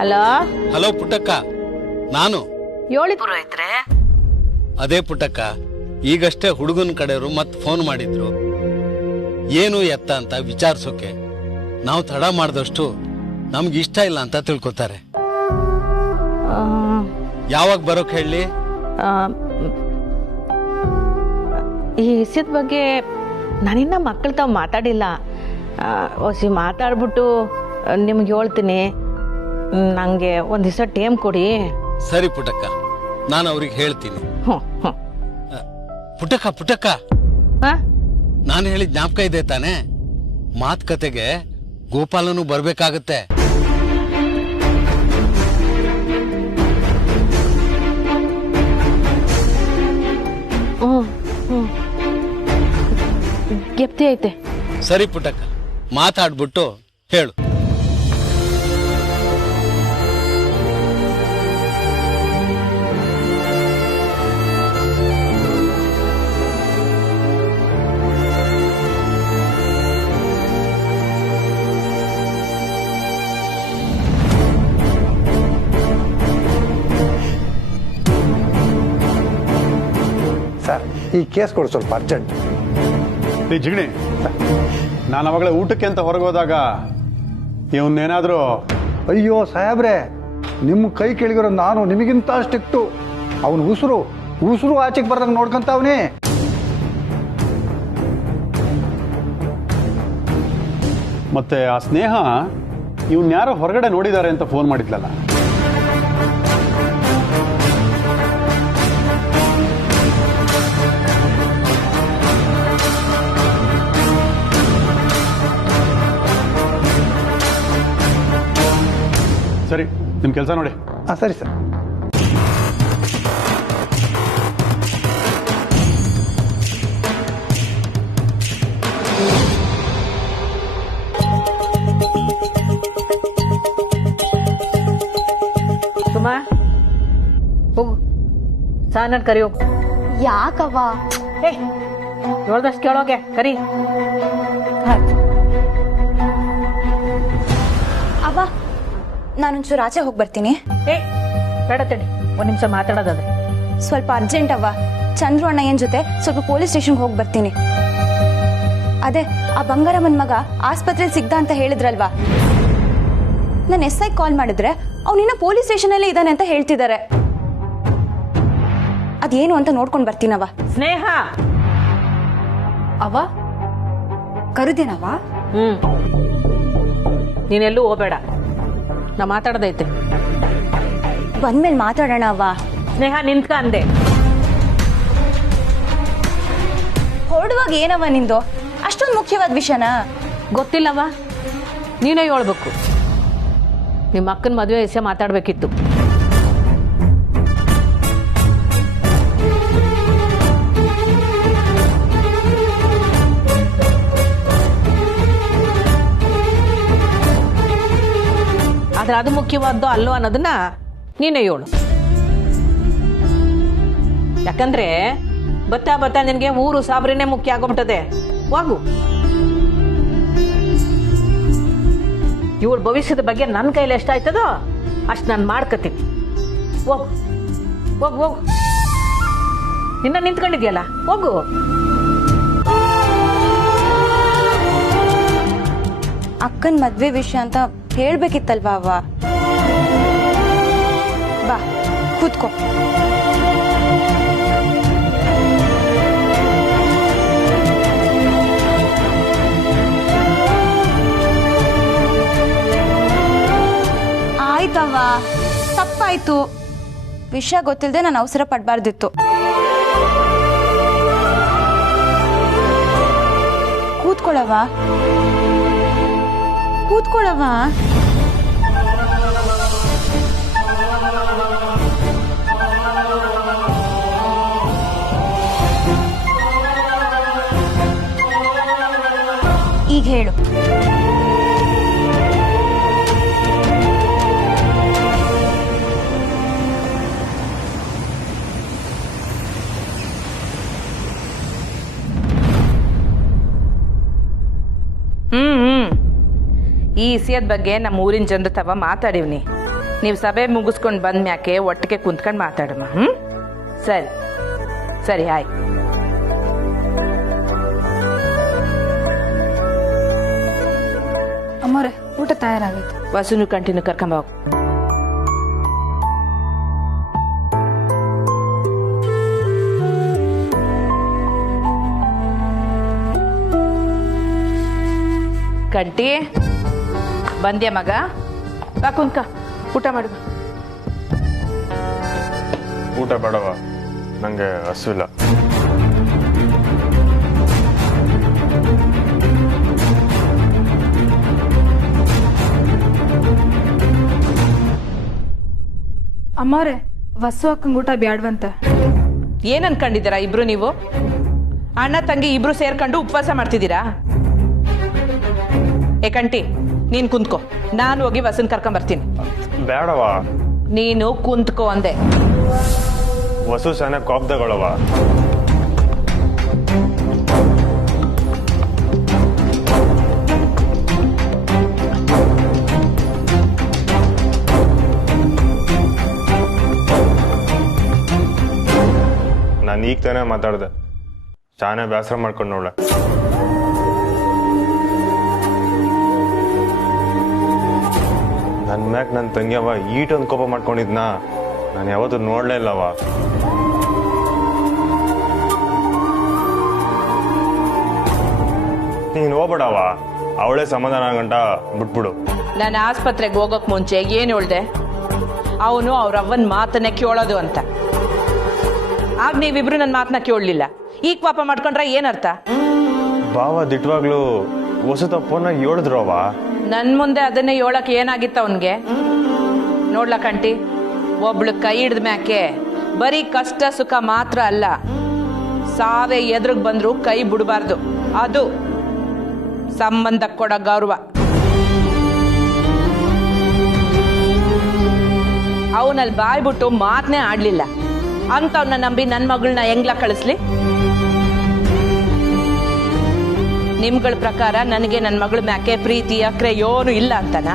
Hello hello Puttakka, ನಾನು ಹೇಳಿ ಪುರೋಹಿತ್ರೆ. ಅದೇ ಪುಟ್ಟಕ್ಕ, ಈಗಷ್ಟೇ ಹುಡುಗನ ಕಡೆಯವರು ಮತ್ತೆ ಫೋನ್ ಮಾಡಿದ್ರು. ಏನು ಎತ್ತ ಅಂತ ವಿಚಾರಿಸೋಕೆ. ನಾವು ತಡ ಮಾಡಿದಷ್ಟು ನಮ್ಗೆ ಇಷ್ಟ ಇಲ್ಲ ಅಂತ ತಿಳ್ಕೊತಾರೆ. ಯಾವಾಗ ಬರೋಕ್ ಹೇಳಿ? ಈ ವಿಷಯದ ಬಗ್ಗೆ ನಾನಿನ್ನ ಮಕ್ಕಳ ತಾವು ಮಾತಾಡಿಲ್ಲ. ಹೊಸಿ ಮಾತಾಡ್ಬಿಟ್ಟು ನಿಮ್ಗೆ ಹೇಳ್ತೀನಿ. ನಂಗೆ ಒಂದ್ ದಿವಸ ಟೈಮ್ ಕೊಡಿ. ಸರಿ ಪುಟ್ಟಕ್ಕ, ನಾನು ಅವ್ರಿಗೆ ಹೇಳ್ತೀನಿ. ಪುಟ್ಟಕ್ಕ ಪುಟ್ಟಕ್ಕ, ನಾನು ಹೇಳಿದ ಜ್ಞಾಪಕ ಇದೆ ತಾನೆ? ಮಾತುಕತೆಗೆ ಗೋಪಾಲನು ಬರ್ಬೇಕಾಗತ್ತೆ. ಗೆಪ್ತಿ ಐತೆ. ಸರಿ ಪುಟ್ಟಕ್ಕ, ಮಾತಾಡ್ಬಿಟ್ಟು ಹೇಳು. ಸರ್, ಈ ಕೇಸ್ ಕೊಡು, ಸ್ವಲ್ಪ ಅರ್ಜೆಂಟ್. ಈ ಜಿಗಣಿ, ನಾನು ಅವಾಗಲೇ ಊಟಕ್ಕೆ ಅಂತ ಹೊರಗೋದಾಗ ಇವನ್ನೇನಾದರೂ... ಅಯ್ಯೋ ಸಾಹೇಬ್ರೆ, ನಿಮ್ಮ ಕೈ ಕೆಳಗಿರೋ ನಾನು ನಿಮಗಿಂತ ಸ್ಟ್ರಿಕ್ಟು. ಅವನು ಉಸಿರು ಆಚೆಗೆ ಬರ್ದಂಗೆ ನೋಡ್ಕೊಂತಾವನಿ. ಮತ್ತೆ ಆ ಸ್ನೇಹ ಇವನ್ಯಾರೋ ಹೊರಗಡೆ ನೋಡಿದ್ದಾರೆ ಅಂತ ಫೋನ್ ಮಾಡಿದ್ಲಲ್ಲ. ಸರಿ, ನಿಮ್ಮ ಕೆಲಸ ನೋಡಿ. ಹಾಂ ಸರಿ ಸರ್. ಸುಮಾ, ಹೋಗು, ಸಾನ ಕರಿ ಹೋಗು. ಯಾಕವ್ವ? ಹೇಳ್ದಷ್ಟು ಕೇಳೋಗೆ ಕರಿ. ಅವ್ವ, ನಾನೊಂಚೂರು ಆಚೆ ಹೋಗಿ ಬರ್ತೀನಿ. ಬೇಡ ತಡಿ, ಒಂದ್ ನಿಮಿಷ ಮಾತಾಡೋದಾದ್ರೆ. ಸ್ವಲ್ಪ ಅರ್ಜೆಂಟ್ ಅವ್ವ. ಚಂದ್ರು ಅಣ್ಣಯ್ಯನ ಜೊತೆ ಸ್ವಲ್ಪ ಪೊಲೀಸ್ ಸ್ಟೇಷನ್ಗೆ ಹೋಗಿ ಬರ್ತೀನಿ. ಅದೇ ಆ ಬಂಗಾರಮ್ಮನ ಮಗ ಆಸ್ಪತ್ರೆಯಲ್ಲಿ ಸಿಗ್ದ ಅಂತ ಹೇಳಿದ್ರಲ್ವಾ, ನಾನು SI ಕಾಲ್ ಮಾಡಿದ್ರೆ ಅವನಿನ್ನ ಪೊಲೀಸ್ ಸ್ಟೇಷನಲ್ಲೇ ಇದ್ದಾನೆ ಅಂತ ಹೇಳ್ತಿದ್ದಾರೆ. ಅದೇನು ಅಂತ ನೋಡ್ಕೊಂಡು ಬರ್ತೀನವ್ವ. ಸ್ನೇಹ, ಅವ್ವ ಕರುದೇನವ್ವ? ನೀನೆಲ್ಲೂ ಹೋಗ್ಬೇಡ, ನಾ ಮಾತಾಡೋದೈತೆ. ಬಂದ್ಮೇಲೆ ಮಾತಾಡೋಣ ಅವ್ವ. ಸ್ನೇಹ, ನಿಂತ್ಕ ಅಂದೆ. ಹೊರಡುವಾಗ ಏನವ್ವ ನಿಂದು ಅಷ್ಟೊಂದು ಮುಖ್ಯವಾದ ವಿಷಯನಾ? ಗೊತ್ತಿಲ್ಲವ, ನೀನೇ ಹೇಳ್ಬೇಕು. ನಿಮ್ಮ ಅಕ್ಕನ ಮದುವೆ ವಿಷಯ ಮಾತಾಡ್ಬೇಕಿತ್ತು. ಆದ್ರೆ ಅದು ಮುಖ್ಯವಾದ್ದು ಅಲ್ಲೋ ಅನ್ನೋದನ್ನ ನೀನೇ ಹೇಳು. ಯಾಕಂದ್ರೆ ಬತ್ತಾ ಬತ್ತಾ ನಿನಗೆ ಊರು ಸಾಬ್ರಿನೇ ಮುಖ್ಯ ಆಗೋಗ್ಬಿಟ್ಟದೆ. ಹೋಗು. ಇವಳ ಭವಿಷ್ಯದ ಬಗ್ಗೆ ನನ್ನ ಕೈಲಿ ಎಷ್ಟಾಯ್ತದೋ ಅಷ್ಟು ನಾನು ಮಾಡ್ಕತೀನಿ. ಹೋಗು ಹೋಗು ಹೋಗು. ನಿನ್ನ ನಿಂತ್ಕೊಂಡಿದ್ಯಲ್ಲ, ಹೋಗು. ಅಕ್ಕನ ಮದ್ವೆ ವಿಷಯ ಅಂತ ಹೇಳ್ಬೇಕಿತ್ತಲ್ವಾ ಅವ್ವ? ಬಾ ಕೂತ್ಕೋ. ಆಯ್ತವ್ವ, ತಪ್ಪಾಯ್ತು. ವಿಷಯ ಗೊತ್ತಿಲ್ಲದೆ ನಾನು ಅವಸರ ಪಡಬಾರ್ದಿತ್ತು. ಕೂತ್ಕೊಳ್ಳವ, ಕೂತ್ಕೊಳ್ಳವ. ಈಗ ಹೇಳು. ಈ ವಿಷಯದ ಬಗ್ಗೆ ನಮ್ಮ ಊರಿನ ಜನರ ತವ ಮಾತಾಡಿವ್ನಿ. ನೀವು ಸಭೆ ಮುಗಿಸ್ಕೊಂಡು ಬಂದ ಮ್ಯಾಕೆ ಒಟ್ಟಿಗೆ ಕುಂತ್ಕೊಂಡು ಮಾತಾಡಮ್ಮ. ಸರಿ ಸರಿ ಆಯ್ತು. ಅಮ್ಮವ್ರೆ, ಊಟ ತಯಾರಾಗೈತೆ. ವಸುನು ಕಂಟಿನ್ಯೂ ಕರ್ಕೊಂಬ ಹೋಗು. ಕಂಟಿ ಬಂದ್ಯಾ ಮಗ? ಬಾ ಕುಂತ್ಕ, ಊಟ ಮಾಡು. ಊಟ ಬೇಡವ, ನಂಗೆ ಹಸುವಿಲ್ಲ. ಅಮ್ಮವ್ರೆ, ವಸ್ಸು ಅಕ್ಕಂಗೆ ಊಟ ಬ್ಯಾಡ್ವಂತ. ಏನ್ ಅನ್ಕೊಂಡಿದ್ದೀರಾ ಇಬ್ರು ನೀವು? ಅಣ್ಣ ತಂಗಿ ಇಬ್ರು ಸೇರ್ಕೊಂಡು ಉಪವಾಸ ಮಾಡ್ತಿದ್ದೀರಾ? ಏ ಕಂಟಿ, ನೀನ್ ಕುಂತ್ಕೋ, ನಾನು ಹೋಗಿ ವಸನ್ ಕರ್ಕೊಂಡ್ ಬರ್ತೀನಿ. ಬೇಡವ, ನೀನು ಕುಂತ್ಕೋ ಅಂದೆ. ವಸು ಸನ ಕೋಪ್ದಗಳವ. ನಾನು ಈಗ ತಾನೇ ಮಾತಾಡ್ದೆ, ಶಾನೆ ಬೇಸರ ಮಾಡ್ಕೊಂಡು ನೋಡ. ನನ್ನ ಮ್ಯಾಕ್ ನನ್ನ ತಂಗಿಯವ ಈಟೊಂದು ಕೋಪ ಮಾಡ್ಕೊಂಡಿದ್ನಾ ನಾನು ಯಾವತ್ತೂ ನೋಡ್ಲೇ ಇಲ್ಲವ. ನೀನು ಹೋಗ್ಬೇಡವ, ಅವಳೇ ಸಮಾಧಾನ ಗಂಟ ಬಿಟ್ಬಿಡು. ನಾನು ಆಸ್ಪತ್ರೆಗೆ ಹೋಗೋಕ್ ಮುಂಚೆ ಏನ್ ಹೇಳ್ದೆ? ಅವನು ಅವ್ರವ್ವನ್ ಮಾತನ್ನ ಕೇಳೋದು ಅಂತ. ಆಗ ನೀವಿಬ್ರು ನನ್ನ ಮಾತನ್ನ ಕೇಳಲಿಲ್ಲ. ಈಗ ಪಾಪ ಮಾಡ್ಕೊಂಡ್ರೆ ಏನರ್ಥ? ಬಾವ ದಿಟ್ವಾಗ್ಲೂ ಹೊಸ ತಪ್ಪನ್ನ ಹೇಳಿದ್ರು ಅವ. ನನ್ ಮುಂದೆ ಅದನ್ನೇ ಹೇಳಕ್ ಏನಾಗಿತ್ತ ಅವನ್ಗೆ? ನೋಡ್ಲ ಕಂಟಿ, ಒಬ್ಳು ಕೈ ಹಿಡ್ದ ಮ್ಯಾಕೆ ಬರೀ ಕಷ್ಟ ಸುಖ ಮಾತ್ರ ಅಲ್ಲ, ಸಾವೇ ಎದುರುಗ್ ಬಂದ್ರು ಕೈ ಬಿಡಬಾರ್ದು. ಅದು ಸಂಬಂಧ ಕೊಡೋ ಗೌರವ. ಅವನಲ್ಲಿ ಬಾಯ್ಬಿಟ್ಟು ಮಾತನೇ ಆಡ್ಲಿಲ್ಲ ಅಂತವ್ನ ನಂಬಿ ನನ್ನ ಮಗಳನ್ನ ಹೆಂಗ್ಲ ಕಳಿಸ್ಲಿ? ನಿಮ್ಗಳ ಪ್ರಕಾರ ನನಗೆ ನನ್ನ ಮಗಳ ಮ್ಯಾಕೆ ಪ್ರೀತಿ ಅಕ್ರೆ ಏನೂ ಇಲ್ಲ ಅಂತನ?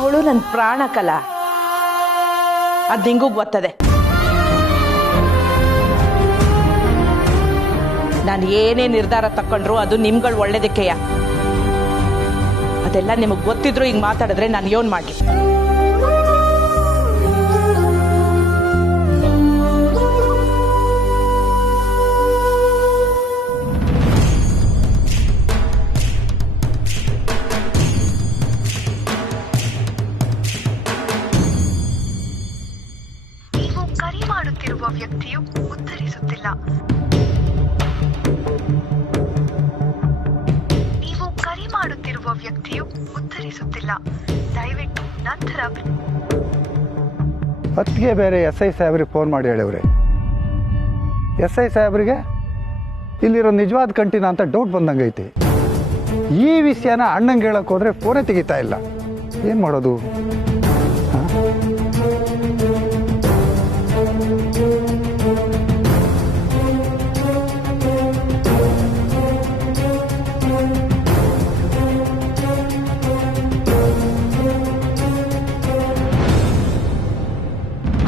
ಅವಳು ನನ್ನ ಪ್ರಾಣ ಕಲ, ಅದು ನಿಂಗೂ ಗೊತ್ತದೆ. ನಾನು ಏನೇ ನಿರ್ಧಾರ ತಕೊಂಡ್ರು ಅದು ನಿಮ್ಗಳು ಒಳ್ಳೇದಕ್ಕೆಯ. ಅದೆಲ್ಲ ನಿಮಗೆ ಗೊತ್ತಿದ್ರು ಹಿಂಗೆ ಮಾತಾಡಿದ್ರೆ ನಾನು ಏನ್ ಮಾಡ್ಲಿ? ನೀವು ಕರೆ ಮಾಡುತ್ತಿರುವ ವ್ಯಕ್ತಿಯು ಉತ್ತರಿಸುತ್ತಿಲ್ಲ. ನೀವು ಕರೆ ಮಾಡುತ್ತಿರುವ ವ್ಯಕ್ತಿಯು ಉತ್ತರಿಸುತ್ತಿಲ್ಲ. ದಯವಿಟ್ಟು ನಂತರ. ಹೊತ್ತಿಗೆ ಬೇರೆ ಎಸ್ ಐ ಸಾಹೇಬ್ರಿಗೆ ಫೋನ್ ಮಾಡಿ ಹೇಳಿವ್ರೆ. ಎಸ್ ಐ ಸಾಹೇಬ್ರಿಗೆ ಇಲ್ಲಿರೋ ನಿಜವಾದ ಕಂಟಿನ ಅಂತ ಡೌಟ್ ಬಂದಂಗೈತಿ. ಈ ವಿಷಯನ ಅಣ್ಣಂಗೆ ಹೇಳಕ್ ಹೋದ್ರೆ ಫೋನೇ ತೆಗಿತಾ ಇಲ್ಲ. ಏನು ಮಾಡೋದು?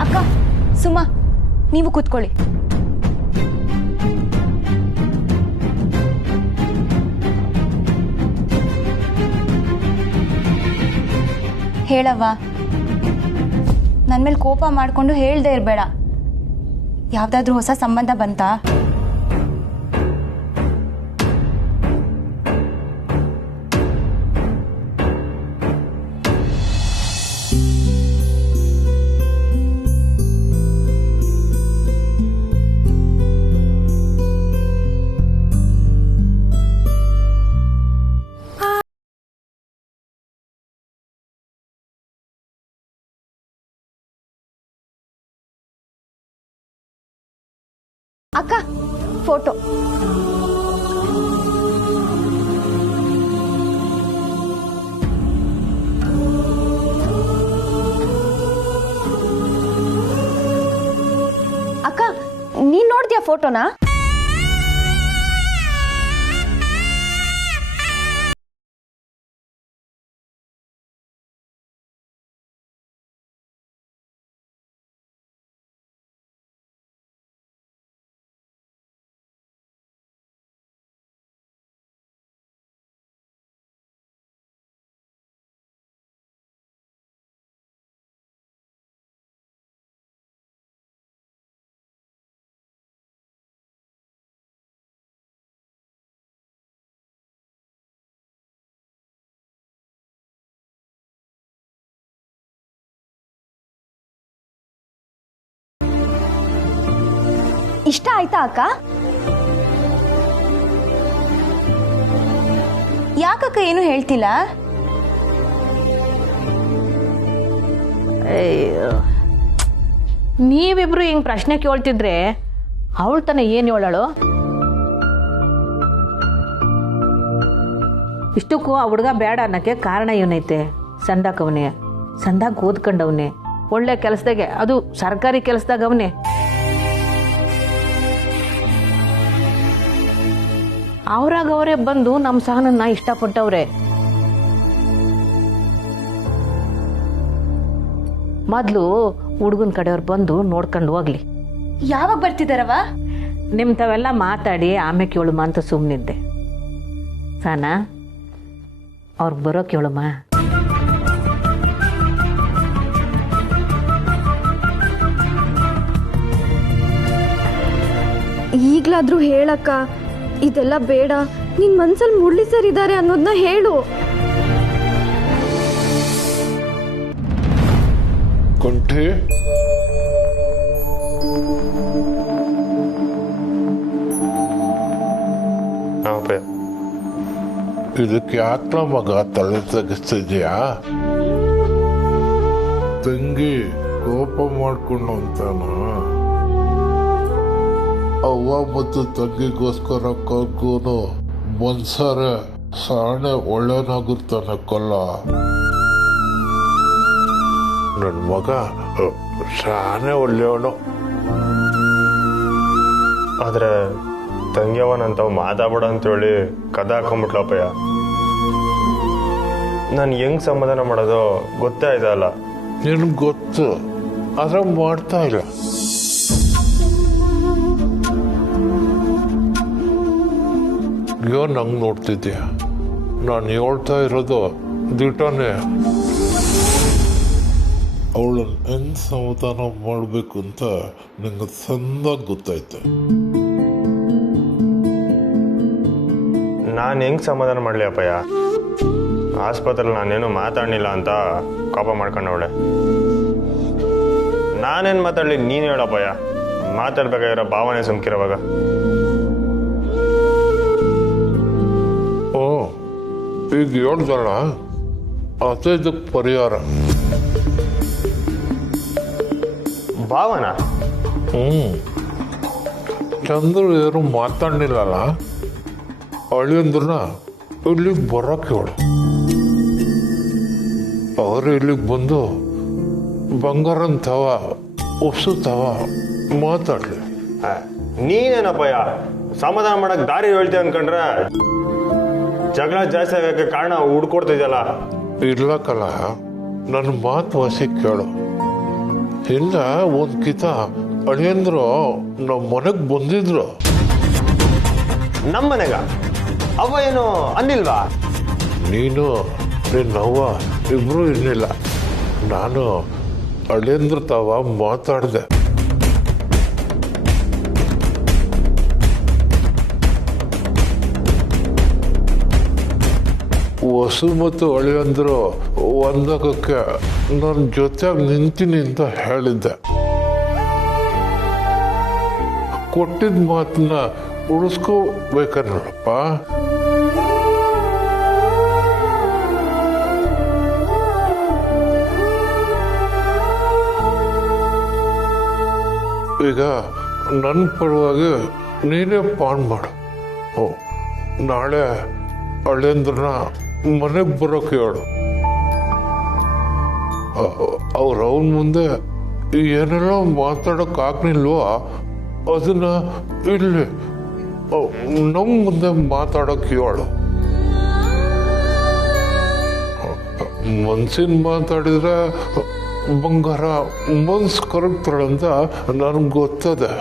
ಅಕ್ಕ, ಸುಮಾ, ನೀವು ಕೂತ್ಕೊಳ್ಳಿ. ಹೇಳವ್ವ, ನನ್ನ ಮೇಲೆ ಕೋಪ ಮಾಡಿಕೊಂಡು ಹೇಳ್ದೆ ಇರಬೇಡ. ಯಾವ್ದಾದ್ರೂ ಹೊಸ ಸಂಬಂಧ ಬಂತಾ? ಅಕ್ಕ, ಫೋಟೋ. ಅಕ್ಕ, ನೀನ್ ನೋಡ್ದ್ಯಾ ಫೋಟೋನಾ? ಇಷ್ಟ ಆಯ್ತಾ ಅಕ್ಕ? ಯಾಕಕ್ಕ ಏನು ಹೇಳ್ತಿಲ್ಲ? ಅಯ್ಯೋ, ನೀವಿಬ್ರು ಹಿಂಗ್ ಪ್ರಶ್ನೆ ಕೇಳ್ತಿದ್ರೆ ಅವಳು ತಾನೆ ಏನ್ ಹೇಳಳು? ಇಷ್ಟಕ್ಕೂ ಆ ಹುಡುಗ ಬೇಡ ಅನ್ನಕ್ಕೆ ಕಾರಣ ಏನೈತೆ? ಸಂದಾಕವನೇ, ಸಂದಾಗ ಓದ್ಕೊಂಡವನೇ, ಒಳ್ಳೆ ಕೆಲಸದಾಗೆ, ಅದು ಸರ್ಕಾರಿ ಕೆಲಸದಾಗ ಅವನೇ. ಅವ್ರಾಗ ಅವರೇ ಬಂದು ನಮ್ಮ ಸಹನನ್ನ ಇಷ್ಟಪಟ್ಟವ್ರೆ. ಮೊದ್ಲು ಹುಡುಗನ ಕಡೆಯವ್ರು ಬಂದು ನೋಡ್ಕೊಂಡು ಹೋಗ್ಲಿ. ಯಾವಾಗ ಬರ್ತಿದಾರವ? ನಿಮ್ತವೆಲ್ಲ ಮಾತಾಡಿ ಆಮೇಲೆ ಕೇಳುಮ ಅಂತ ಸುಮ್ಮನಿದ್ದೆ. ಸಹನ, ಅವ್ರಿಗೆ ಬರೋ ಕೇಳುಮ. ಈಗ್ಲಾದ್ರೂ ಹೇಳಕ್ಕ, ಇದೆಲ್ಲ ಬೇಡ, ನಿನ್ ಮನ್ಸಲ್ಲಿ ಮುರಳಿ ಸರ್ ಇದ್ದಾರೆ ಅನ್ನೋದನ್ನ ಹೇಳು. ಕುಂಠಿ, ಇದಕ್ಕೆ ಯಾಕ ಮಗ ತಲೆ ತೆಗಿಸ್ತಿದ್ಯಾ? ತಂಗಿ ಕೋಪ ಮಾಡ್ಕೊಂಡು ಅಂತಾನ? ಅವ್ವ ಮತ್ತು ತಂಗಿಗೋಸ್ಕರ ಕರ್ಕೋನು ಮನ್ಸಾರೆ ಸಾಣೆ ಒಳ್ಳೆನಾಗಿರ್ತಾನೆ ಕೊಲ್ಲ. ನನ್ನ ಮಗ ಸಾನೆ ಒಳ್ಳೆಯವನು. ಆದ್ರೆ ತಂಗಿಯವನಂತವ್ ಮಾತಾಡ್ಬೇಡ ಅಂತೇಳಿ ಕದ ಹಾಕೊಂಡ್ಬಿಟ್ಲಪ್ಪಯ್ಯ. ನಾನು ಹೆಂಗ್ ಸಮಾಧಾನ ಮಾಡೋದು ಗೊತ್ತೇ ಆಯ್ತಲ್ಲ. ನಿನಗೆ ಗೊತ್ತು, ಆದ್ರೆ ಮಾಡ್ತಾ ಇಲ್ಲ. ಅಯ್ಯೋ, ನಂಗೆ ನೋಡ್ತಿದ್ಯಾ? ನಾನು ಹೇಳ್ತಾ ಇರೋದು ದಿಟನೇ. ಅವಳನ್ನು ಹೆಂಗ್ ಸಮಾಧಾನ ಮಾಡಬೇಕು ಅಂತ ನಂಗೆ ಸಂದಾಗಿ ಗೊತ್ತಾಯ್ತು. ನಾನು ಹೆಂಗ್ ಸಮಾಧಾನ ಮಾಡಲಿ ಅಪ್ಪಯ್ಯ? ಆಸ್ಪತ್ರೆಯಲ್ಲಿ ನಾನೇನು ಮಾತಾಡಲಿಲ್ಲ ಅಂತ ಕೋಪ ಮಾಡ್ಕೊಂಡವಳೆ. ನಾನೇನು ಮಾತಾಡಲಿ, ನೀನು ಹೇಳಪ್ಪಯ್ಯ. ಮಾತಾಡ್ಬೇಕಾಗಿರೋ ಭಾವನೆ ಸುಮ್ಕಿರೋವಾಗ. ಓ, ಈಗ ಹೇಳ್ದಲ್ಲ, ಅದೇ ಇದಕ್ಕೆ ಪರಿಹಾರ. ಭಾವನ ಚಂದ್ರು ಯಾರು ಮಾತಾಡಲಿಲ್ಲಲ್ಲ, ಅಳಿಯಂದ್ರನ್ನ ಇಲ್ಲಿಗೆ ಬರೋಕೆ ಹೇಳು. ಅವರು ಇಲ್ಲಿಗೆ ಬಂದು ಬಂಗಾರನ್ ತವ ಉಪ್ಸು ತವ ಮಾತಾಡ್ಲಿ. ನೀನೇನಪ್ಪಯ್ಯ ಸಮಾಧಾನ ಮಾಡಕ್ ದಾರಿ ಹೇಳ್ತೀಯ ಅನ್ಕೊಂಡ್ರೆ ಜಗಳ ಜಾಸ್ತಿ ಆಗಕ್ಕೆ ಕಾರಣ ಹುಡ್ಕೊಡ್ತಿದ್ಯಲ್ಲ. ಇರ್ಲಕ್ಕಲ್ಲ, ನನ್ನ ಮಾತು ವಸಿ ಕೇಳು. ಇಲ್ಲ, ಒಂದ್ ಕಿತ ಅಳಿಯಂದ್ರು ನಮ್ಮ ಮನೆಗೆ ಬಂದಿದ್ರು. ನಮ್ಮನೆಗ ಅವ್ವ ಏನು ಅಂದಿಲ್ವಾ? ನೀನು ನಿನ್ನವ್ವ ಇಬ್ರು ಇರ್ಲಿಲ್ಲ. ನಾನು ಅಳಿಯಂದ್ರ ತಾವ ಮಾತಾಡ್ದೆ. ವಸು ಮತ್ತು ಅಳಿಯಂದ್ರು ಒಂದಾಗಕ್ಕೆ ನನ್ನ ಜೊತೆಯಾಗಿ ನಿಂತೀನಿ ಅಂತ ಹೇಳಿದ್ದೆ. ಕೊಟ್ಟಿದ್ದ ಮಾತನ್ನ ಉಳಿಸ್ಕೋಬೇಕನ್ನಪ್ಪ. ಈಗ ನನ್ನ ಪರವಾಗಿ ನೀನೇ ಪಾನ್ ಮಾಡು. ಓ, ನಾಳೆ ಅಳಿಯಂದ್ರನ್ನ ಮನೆಗೆ ಬರೋಕೆ ಹೇಳು. ಅವ್ರ ಮುಂದೆ ಏನೆಲ್ಲ ಮಾತಾಡೋಕೆ ಆಗ್ಲಿಲ್ವೋ ಅದನ್ನ ಇಲ್ಲಿ ನಮ್ಮ ಮುಂದೆ ಮಾತಾಡೋಕೆ ಹೇಳು. ಮನ್ಸಿನ ಮಾತಾಡಿದ್ರೆ ಬಂಗಾರ ಮನ್ಸು ಕರಗ್ತಾಳಂತ ನನಗೆ ಗೊತ್ತದೆ.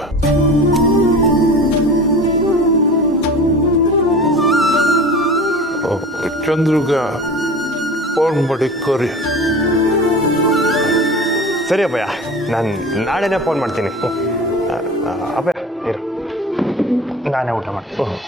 ಚಂದ್ರಗ ಫೋನ್ ಮಾಡಿ ಕರಿ. ಸರಿ ಅಪ್ಪಯ್ಯ, ನಾನು ನಾಳೆನೇ ಫೋನ್ ಮಾಡ್ತೀನಿ. ಅಪ್ಪಯ್ಯ ಇರು, ನಾನೇ ಊಟ ಮಾಡ್ತೀನಿ.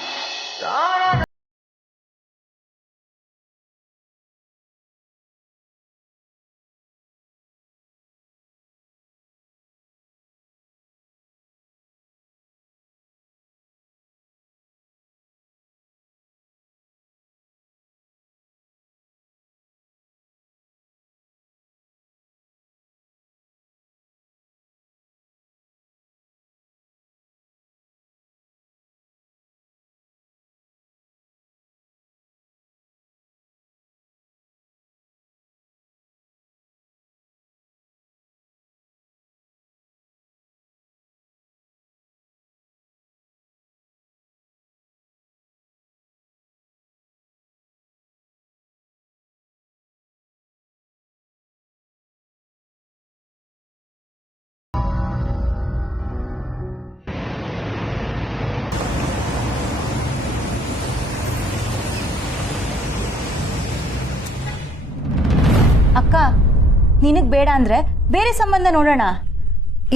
ನಿನಗೆ ಬೇಡ ಅಂದರೆ ಬೇರೆ ಸಂಬಂಧ ನೋಡೋಣ.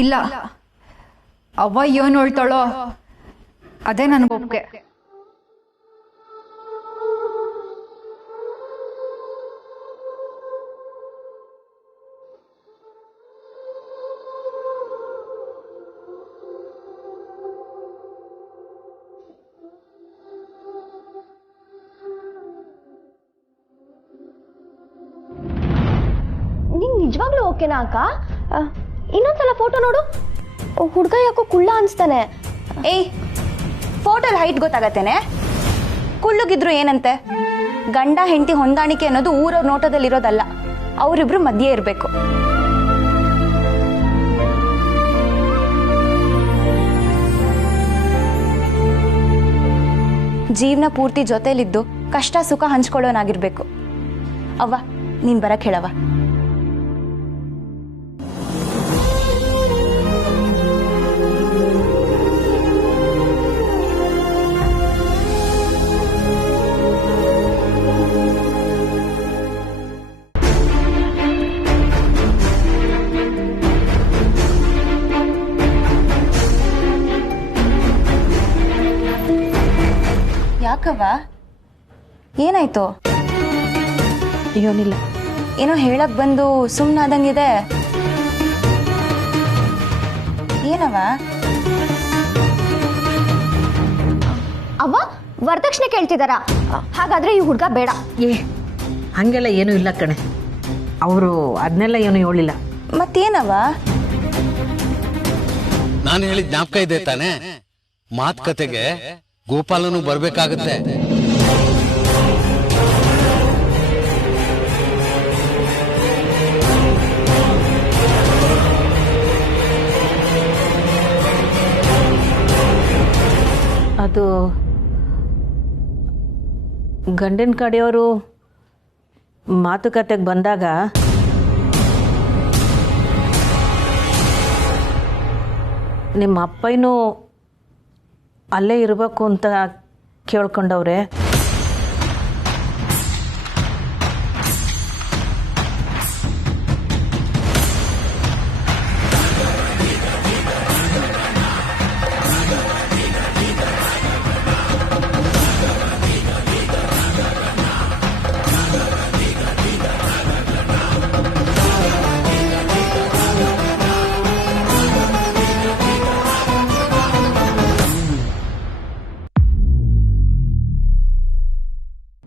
ಇಲ್ಲ, ಅವ್ವ ಏನು ಹೇಳ್ತಾಳೋ ಅದೇ ನನಗೆ ಒಪ್ಪಿಗೆ. ನಿಜವಾಗ್ಲೂ ಓಕೆನಾ ಅಕ್ಕ? ಇನ್ನೊಂದ್ಸಲ ಫೋಟೋ ನೋಡು. ಹುಡುಗ ಯಾಕೋ ಕುಳ್ಳ ಅನ್ಸ್ತಾನೆ. ಏಯ್, ಫೋಟೋಲ್ ಹೈಟ್ ಗೊತ್ತಾಗತ್ತೇನೆ? ಕುಳ್ಳುಗಿದ್ರು ಏನಂತೆ? ಗಂಡ ಹೆಂಡತಿ ಹೊಂದಾಣಿಕೆ ಅನ್ನೋದು ಊರವ್ರ ನೋಟದಲ್ಲಿರೋದಲ್ಲ, ಅವರಿಬ್ರು ಮಧ್ಯೆ ಇರಬೇಕು. ಜೀವನ ಪೂರ್ತಿ ಜೊತೆಲಿದ್ದು ಕಷ್ಟ ಸುಖ ಹಂಚ್ಕೊಳ್ಳೋನಾಗಿರ್ಬೇಕು. ಅವ್ವ, ನೀನ್ ಬರಕ್ ಹೇಳವ. ಯಾಕವ್ವ, ಏನಾಯ್ತು? ಏನಿಲ್ಲ. ಏನೋ ಹೇಳಕ್ ಬಂದು ಸುಮ್ಮನಾದಂಗಿದೆ. ಏನವ? ಅವ್ವ, ವರದಕ್ಷಿಣೆ ಕೇಳ್ತಿದಾರ? ಹಾಗಾದ್ರೆ ಈ ಹುಡುಗ ಬೇಡ. ಹಂಗೆಲ್ಲ ಏನೂ ಇಲ್ಲ ಕಣೆ, ಅವರು ಅದನ್ನೆಲ್ಲ ಏನು ಹೇಳಿಲ್ಲ. ಮತ್ತೇನವ? ನಾನು ಹೇಳಿದ ಜ್ಞಾಪಕ ಇದೆ ತಾನೆ? ಮಾತುಕತೆಗೆ ಗೋಪಾಲನು ಬರ್ಬೇಕಾಗತ್ತೆ. ಅದು ಗಂಡಿನ ಕಡೆಯವರು ಮಾತುಕತೆಗೆ ಬಂದಾಗ ನಿಮ್ಮ ಅಪ್ಪಯ್ಯನೂ ಅಲ್ಲೇ ಇರಬೇಕು ಅಂತ ಕೇಳ್ಕೊಂಡವ್ರೆ.